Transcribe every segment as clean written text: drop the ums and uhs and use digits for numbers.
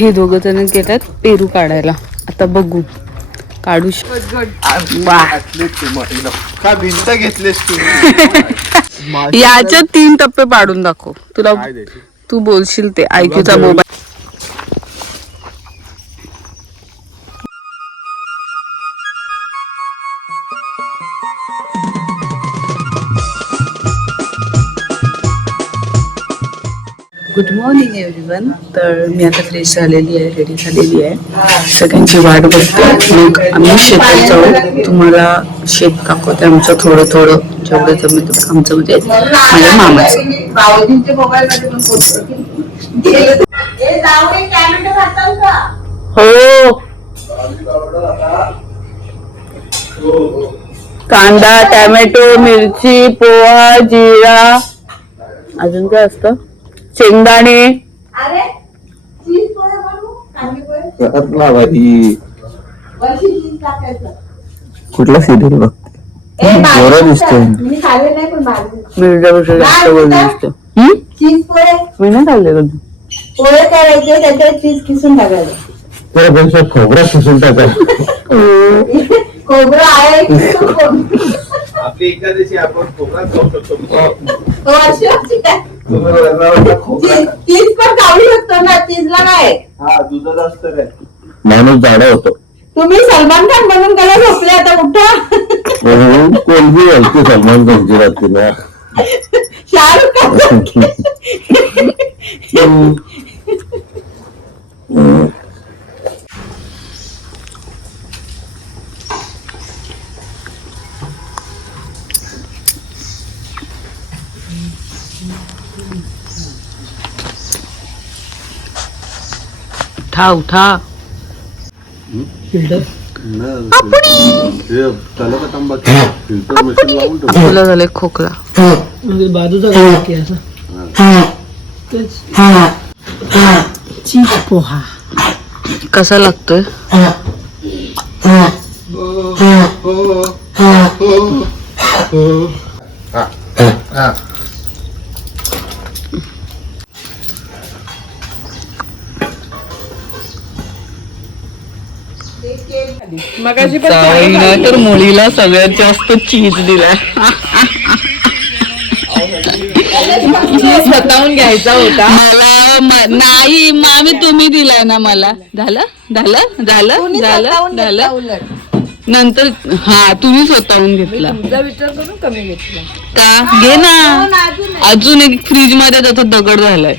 हे दोघं जण गेल्यात पेरू काढायला. आता बघू काढू का भिंत घेतलीस तू? याच्या 3 टप्पे पाडून दाखव. तुला तू बोलशील ते आयक्यूचा मोबाईल. Good morning everyone. तर मी आता फ्रेश झालेली आहे, रेडी झालेली आहे, सगळ्यांची वाट बघते. मग आम्ही शेतात जाऊ. तुम्हाला शेत दाखवते आमचं थोडं थोडं जेवढं जमेल तेवढं. आमचं म्हणजे माझ्या मामाचं. हो, कांदा, टॅमॅटो, मिरची, पोहा, जिरा, अजून काय असतं, शेंगदाणे. कुठला सिरियल बघते? बरं दिसतोय. मिरच्यापेक्षा जास्त गोड दिसतो. मी नाही खाल्ले कधी. पोळे करायचे, त्याच्यात चीज किसून टाकायचं. खोबरा किसून टाकायचं. खोबरं आहे. आपली एखाद्याशी आपण खोबरा खाऊ शकतो. चीज पण खाऊ शकतो ना. चीजला काय दुधात असतं काय, माणूस जाडा होतो. तुम्ही सलमान खान म्हणून गेला झोपले, आता उठा. कोणती घालते सलमान खानची राहते ना, शाहरुख खान. उठा उठा. तुला झालंय खोकला. चीज पोहा कसा लागतोय? तर मुलीला सगळ्यात जास्त चीज दिलाय. स्वतःहून घ्यायचा होता मला. नाही मामी, तुम्ही दिलाय ना मला. झालं झालं झालं झालं झालं. नंतर हा तुम्ही स्वतःहून घेतला. विचार करून कमी घेतला का? घे ना. अजून एक फ्रीज मध्ये त्याचा दगड झालाय.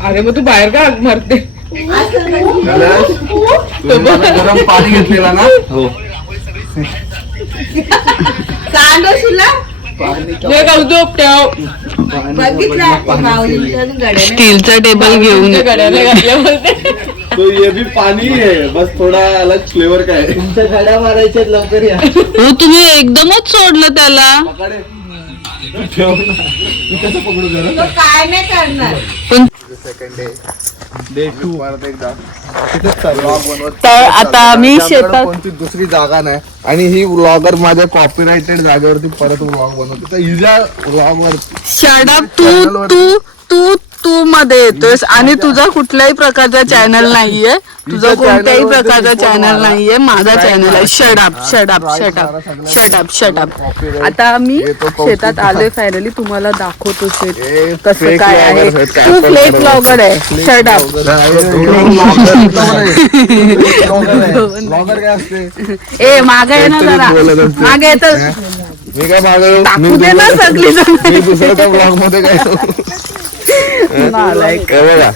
अरे मग तू बाहेर का मरते? गरम पाणी घेतलेला ना. हो, स्टीलचा टेबल घेऊन तो ये भी पानी है, बस थोडा अलग फ्लेवर का है. तुमच्या गाड्या मारायच्या लवकर या. हो, तुम्ही एकदमच सोडलं त्याला. पकडू जरा. काय नाही करणार. पण डे 2 परत एकदा तर आता आम्ही शेतात. कोणती दुसरी जागा नाही, आणि ही व्लॉगर माझ्या कॉपीराइटेड जागेवरती परत व्लॉग बनवते. तर हिच्या व्लॉग वर शट अप. तू तू तू तू मध्ये येतोयस आणि तुझा कुठल्याही प्रकारचा चॅनल नाहीये. तुझा कोणत्याही प्रकारचा चॅनल नाहीये. माझा चॅनल आहे. Shut up shut up shut up shut up shut up. आता आम्ही शेतात आलोय फायनली. तुम्हाला दाखवतो शेत कसं काय आहे. तू फ्लेक ब्लॉगर आहे. Shut up. व्लॉगर काय असते? ए मागे ये ना जरा. मागे येत मी काय मागं टाकू दे ना सगळी जण. मी दुसऱ्या त्या ब्लॉग मध्ये काय बघा.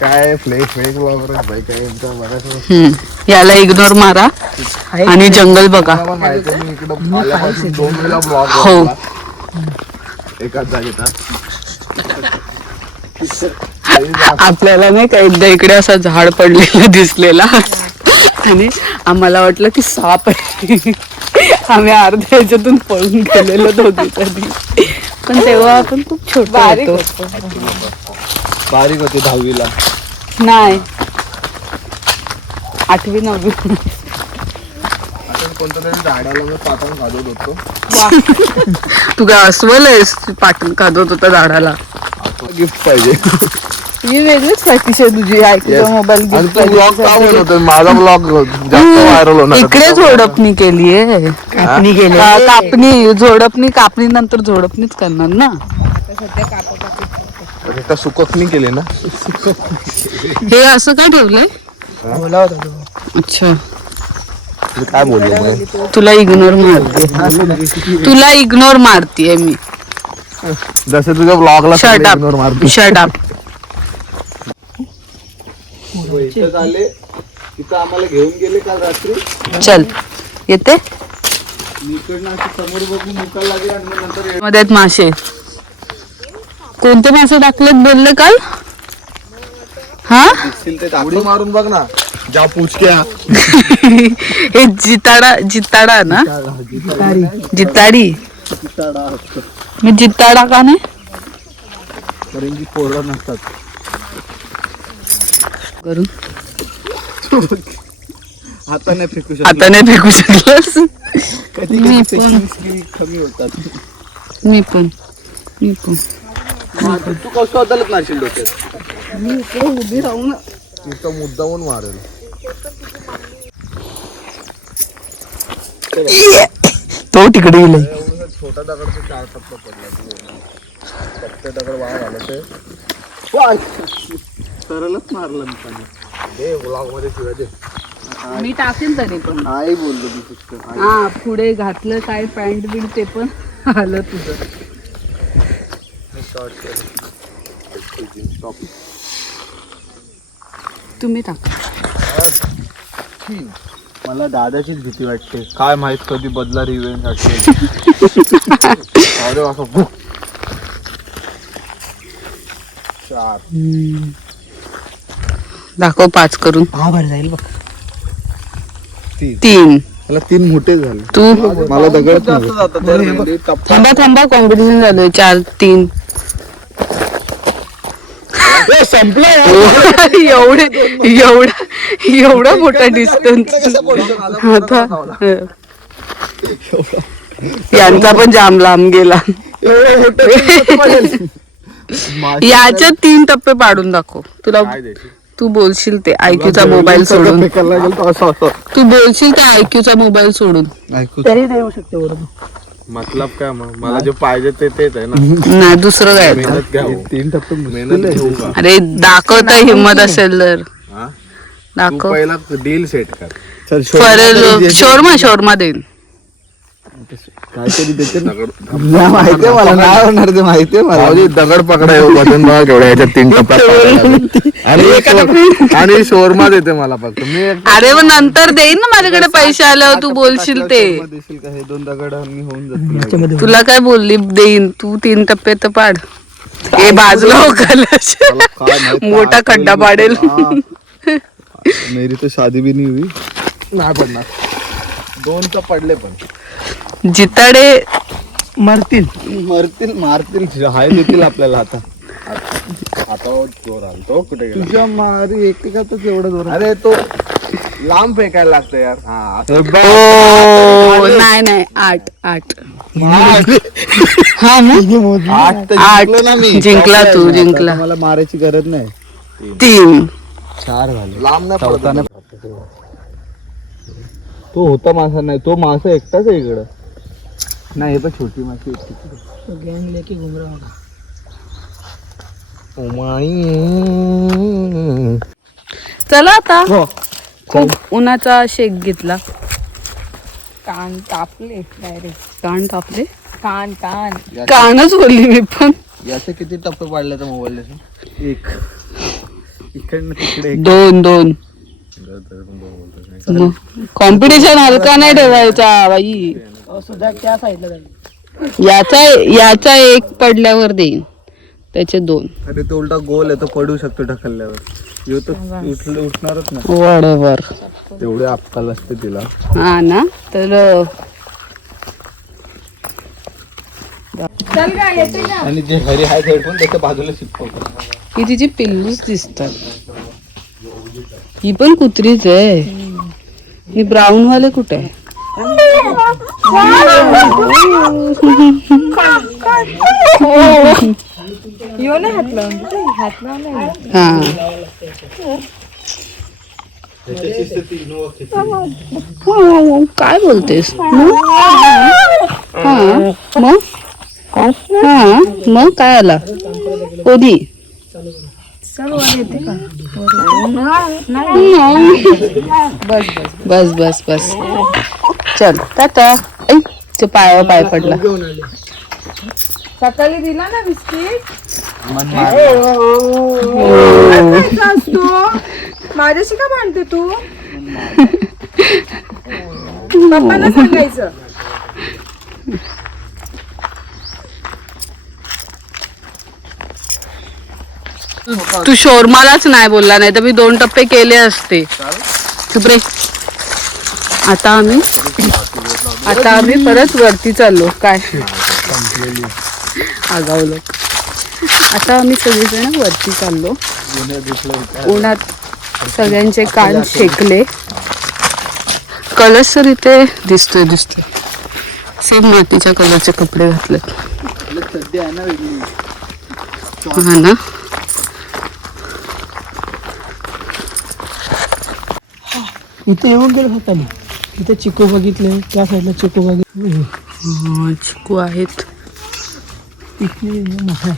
काय फ्लेक ब्लॉगर बाई काय. याला इग्नोर मारा आणि जंगल बघा. माहिती मी इकडं आल्यापासून 2 वेळा ब्लॉग हो, एकाच जागेत. आपल्याला नाही का एकदा इकडे असा झाड पडलेला दिसलेला आणि आम्हाला वाटलं की साप आहे. आम्ही अर्ध्या ह्याच्यातून पळून गेलेलो दोघी कधी. पण तेव्हा आपण खूप छोटे होतो. बारीक होते 10वीला. नाही, 8वी 9वी. कोणत्या तरी झाडाला मी पाठवून घालत होतो. तू काय अस्वल आहेस पाठून खादत होता झाडाला. गिफ्ट पाहिजे. ही वेगळीच प्रॅक्टिस आहे तुझी. आयकीचा मोबाईल आणि तू ब्लॉग का बनवतोय? माझा ब्लॉग जास्त व्हायरल होणार. इकडे झोडपणी केलीये. कापणी केली. कापणी झोडपणी कापणी नंतर झोडपणीच करणार ना. त्या सुककणी केली ना. हे असं काय ठेवलंय? बोला होता तो. अच्छा मी काय बोललो? तुला इग्नोर मारते. तुला इग्नोर मारतीये मी. जसं तुझ्या ब्लॉगला शट इग्नोर अप मारतो. Shut up. इथं आले, तिथं आम्हाला घेऊन गेले काल रात्री. चल येते इकडनं अशी समोर बघून मुकायला लागले आणि मग नंतर मध्ये आहेत मासे. कोणते मासे टाकलेत बोलले काल? हा उडी मारून बघ ना. जा पूछक्या. हे जिताडा ना. जिताडी. मी जिताडा का नाही? कारण की पोरं नसतात. करून हाताने फेकू आता नाही फेकू शकलंस. मी पण कमी होतात. मी पण तू कसं होतालच नाशील डोक्यात. मी इकडे उभी राहू ना. तुझा मुद्दामून मारेल. तो तिकडे गेले. छोटा दगड 4 टप्पा पडला. टप्पे दगड वाया झालं ते सरळच मारलं मी त्याने. दे ब्लॉग मध्ये शिवाय दे. मी टाकेन तरी पण. आई बोललो मी फक्त. हा पुढे घातलं काय पॅन्ट बिंट ते पण आलं तुझं. शॉर्ट तुम्ही टाका. मला दादाचीच भीती वाटते. काय माहित कधी बदला रिव्हेंज वाटते. अरे असं भूक. 4 दाखव 5 करून. हा भर जाईल बघ. 3. मला 3 मोठे झाले. तू मला दगड जास्त थांबा कॉम्पिटिशन झालंय. 4 3 संपलं. एवढा मोठा डिस्टन्स. आता यांचा पण जाम लांब गेला. याच्यात 3 टप्पे पाडून दाखव. तुला तू बोलशील ते आयक्यूचा मोबाईल सोडून. तू बोलशील ते आयक्यूचा मोबाईल सोडून. तरी देऊ शकते बरोबर. मतलब काय मग मला जे पाहिजे ते तेच आहे ना. नाही दुसरं काय. मेहनत घ्यावं. 3 टप्पे मेहनत घेऊ का? अरे दाखवता हिंमत असेल तर तू दाखव. पहिला डील सेट कर. शोरमा देईन. काहीतरी देते माहितीये मला. नाही होणार ते माहितीये मला. दगड पकडा येऊ बटन बघा केवढ्या याच्यात 3 टप्पा. आणि शोरमा देते मला फक्त. मी अरे मग नंतर देईन ना माझ्याकडे पैसे आल्यावर. तू बोलशील ते. देशील का? हे 2 दगड मी होऊन जातील. तुला काय बोलली देईन. तू 3 टप्पे तर पाड. हे बाजूला हो कलश. मोठा खड्डा पाडेल. मेरी तो शादी भी नहीं हुई. नाही पडणार. 2 तर पडले पण. जिताडे मरतील. मारतील हाय देतील आपल्याला. आता जोर आला. तो कुठे गेला? तुझ्या मारी एकेकातच एवढा जोर. अरे तो लांब फेकायला लागतं यार. ओ नाही 8 हा ना 8 ना मी. जिंकला तू जिंकला. मला मारायची गरज नाही. 3 4 झाले. लांब नाही पडताना. तो होता मासा नाही. तो मासा एकटाच आहे इकडं. नाही पण छोटी माशी गँग लेके घूम रहा होगा. चला आता. खूप उन्हाचा शेक घेतला. कान तापले डायरेक्ट. कानच बोलली मी पण. याचे किती टप्पे पाडले तर मोबाईल? 1 इकडनं तिकडे 2 कॉम्पिटिशन हलका नाही ठेवायचा बाई. सुद्धा त्या साईडला जाईल. याचा 1 पडल्यावर देईन. त्याचे 2. अरे तो उलटा गोल आहे. तो पडू शकतो ढकलल्यावर. उठणारच नाही. वडवर तेवढे अक्कल असते तिला. हा ना. तर आणि जे घरी आहे हेडफोन त्याच्या बाजूला शिकवतो. ही तिची पिल्लूच दिसतात. ही पण कुत्रीच आहे. ही ब्राऊन वाले कुठे आहे? हा काय बोलतेस मग काय आला कधी बस बस बस चल टाटा ते पायावर पाय पडला सकाळी दिला ना बिस्किट माझ्याशी का भांडते तू पप्पांना सांगायचं तू शोरमालाच नाही बोलला नाही तर मी 2 टप्पे केले असते चुप रे आता आम्ही परत वरती चाललो काय आगाऊ लोक आता आम्ही सगळेजण वरती चाललो उन्हात सगळ्यांचे कान शेकले कलर्स तर इथे दिसतोय सेम मातीच्या कलरचे कपडे घातले हा ना इथे येऊन गेलो हाताने इथे चिकू बघितले त्या साईडला चिकू बघितले चिकू आहेत इथे मोठा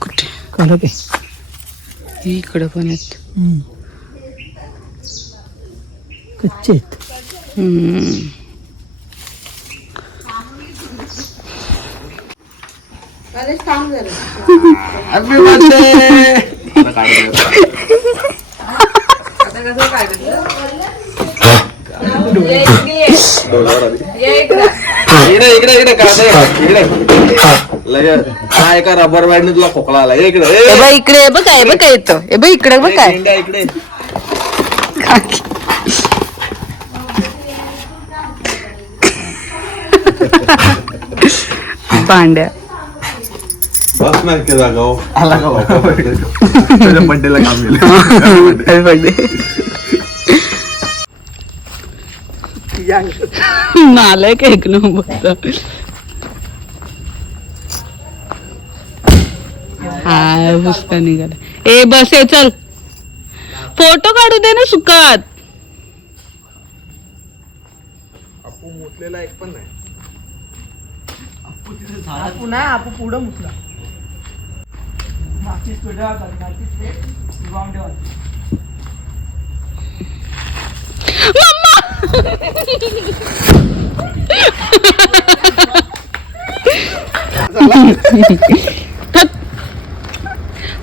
कुठे कडक आहे इकडे पण आहेत कच्चे आहेत एका रबर बँड तुला खोकला आला इकडे इकडे बघ काय बघ येतो इकडे बघ काय इकडे भांड्या बस नाही केला गाव आला गाव बड्डेला काम नालायक एक नंबर हा पुसका निघाला ए बस ये चल फोटो काढू दे ना सुकात एक पण नाही पुन्हा आपण पुढं मुतला मागचीच पेढा मागचीच पेढ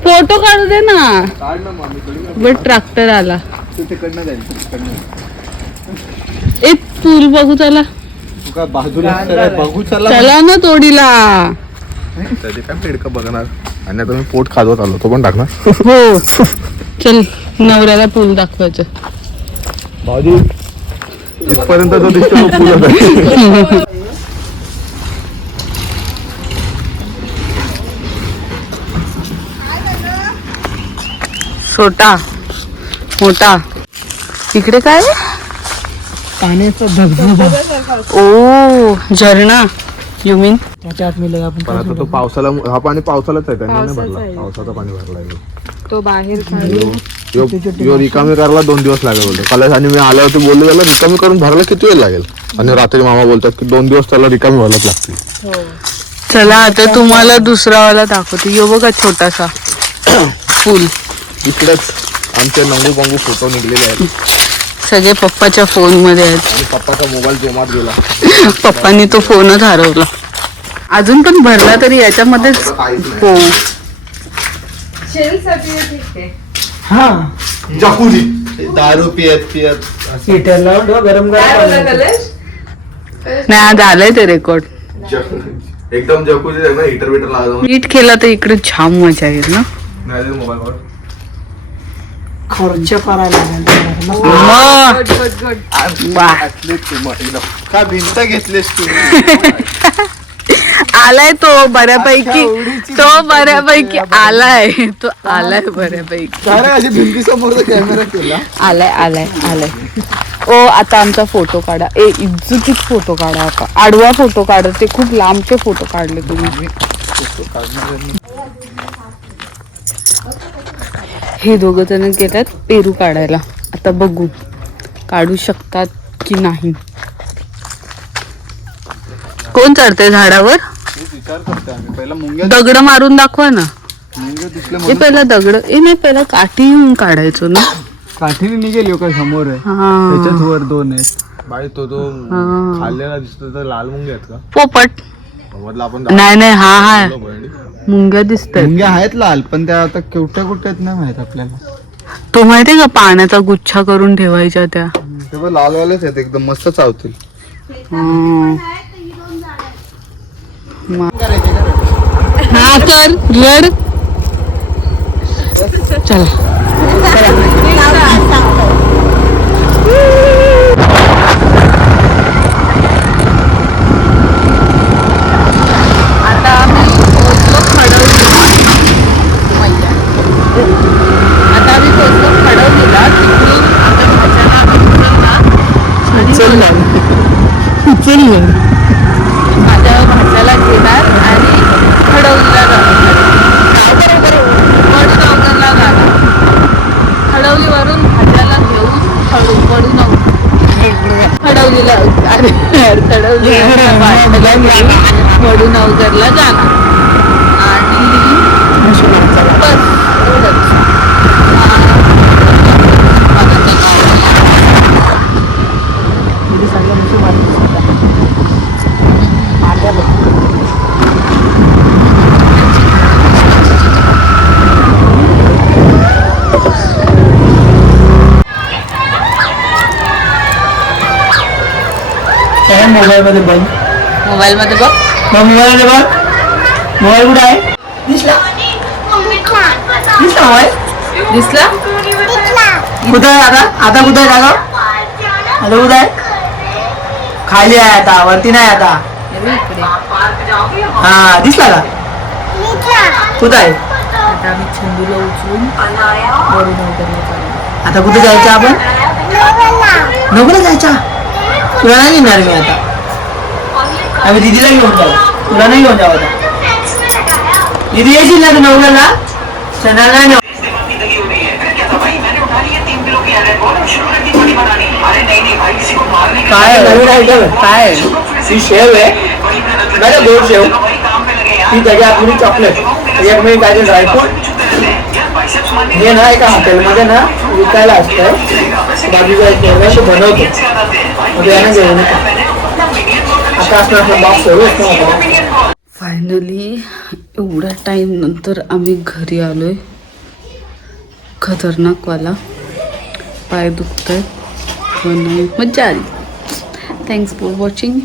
फोटो काढू दे ना काढ ना मामी बट ट्रॅक्टर आला तिकडनं जाईल तिकडनं एक पूल बघू चला तुका बाजूला बघू चला ना तोडीला त्याची काय पेडकं बघणार आणि आता मी पोट खाजवत आलो तो पण टाकणार हो चल नवऱ्याला पूल दाखवायचं भाऊजी इथपर्यंत जो दिसतो तो पूलच आहे. छोटा मोठा इकडे काय पाण्याचा धबधबा ओ झरणा यू मीन त्याच्या आत मिळेल आपण पण आता तो पावसाला हा पाणी पावसालाच आहे त्यांनी नाही भरला पावसाचं पाणी भरलाय तो बाहेर यो रिकामी करायला 2 दिवस लागेल बोलतो काल आणि मी आल्यावरती बोललो त्याला रिकामी करून भरायला किती वेळ लागेल आणि रात्री मामा बोलतात की 2 दिवस त्याला रिकामी व्हायलाच लागतील चला आता तुम्हाला दुसरा वाला दाखवते यो बघा छोटासा पूल इकडेच आमचे नंगू पंगू फोटो निघलेले आहेत सगळे पप्पाच्या फोन मध्ये आहेत आणि पप्पाचा मोबाईल जोमात गेला पप्पांनी तो फोनच हरवला अजून पण भरला तरी याच्यामध्येच हो हा जकुजी दारू पियत हिटर लावून गरम नाही आज आलंय ते रेकॉर्ड एकदम जकुजी आहे ना हिटर बिटर लावून नीट केला तर इकडे छान मजा येईल ना नाही मोबाईल खर्च करायला लागेल वा. का भिंत घेतलीस तू आलाय तो बऱ्यापैकी, तो बऱ्यापैकी आलाय, तो आलाय बऱ्यापैकी. अशी भिंती समोरचा कॅमेरा केला. आलाय. ओ आता आमचा फोटो काढा. इज्जतीत फोटो काढा. आता आडवा फोटो काढा. ते खूप लांबचे फोटो काढले तुम्ही. हे दोघं जण गेल्यात पेरू काढायला. आता बघू काढू शकतात की नाही. कोण चढते झाडावर? दगड मारून दाखवा ना. हे पहिला दगड नाही, पहिला काठी घेऊन काढायचो ना. काठीने निघेल काय समोर आहे, त्याच्याच वर दोन आहेत. बाई तो खाल्लेला दिसतो तर लाल मुंग्या आहेत का? पोपट आपण नाही. हा मुंग्या दिसतात. मुंग्या आहेत लाल, पण त्या आता केवट्या कुठे आहेत नाही माहित आपल्याला. तो माहितीये का पाण्याचा गुच्छा करून ठेवायच्या त्या. ते लालवालेच आहेत, एकदम मस्त चावतील. हा कर रड. चला आता आम्ही पोहोचलो खडवलीला. आता आम्ही पोहोचलो खडवलीला. तिकडून उचललं माझ्या भाच्याला घेणार आणि खडवलीला जाणार. वडगावला जाणार. खडवलीवरून भाज्याला घेऊन खडवलीला वडूनवगरला जाणार. आणि बस मोबाईल मध्ये बघ. मोबाईल मध्ये बघ. मोबाईल मध्ये बघ. मोबाईल कुठे आहे? दिसला दिसला कुठे आहे आता? आता कुठे आहे जागा? आता कुठे आहे? खाली आहे आता, वरती नाही आता. हा दिसला का? कुठं आहे? आता आम्ही छंदूला उचलून आता कुठे जायचं आपण? नवला जायचा. तुला नाही घेणार मी आता. आम्ही दीदीला घेऊन जाऊ. तुला नाही घेऊन जाऊ आता. दीदी येशील ना तू नवला? चणाला नाही. काय काय ती शेव आहे बरं, गोड शेव. ती त्याच्या आपली चॉकलेट, एक मी काय ड्रायफ्रूट. हे ना एका हॉटेलमध्ये ना विकायला असतं. बाजूला एक नेहमी बनवतो. यानं घेऊन आता असं बॉक्स ठेवू. फायनली एवढ्या टाइम नंतर आम्ही घरी आलोय. खतरनाकवाला पाय दुखतोय पण मज्जा आली. Thanks for watching.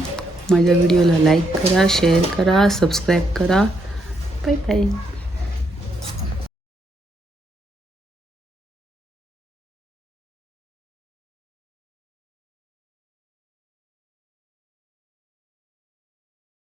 माझ्या व्हिडिओला लाईक करा, शेअर करा, सबस्क्राईब करा. Bye bye.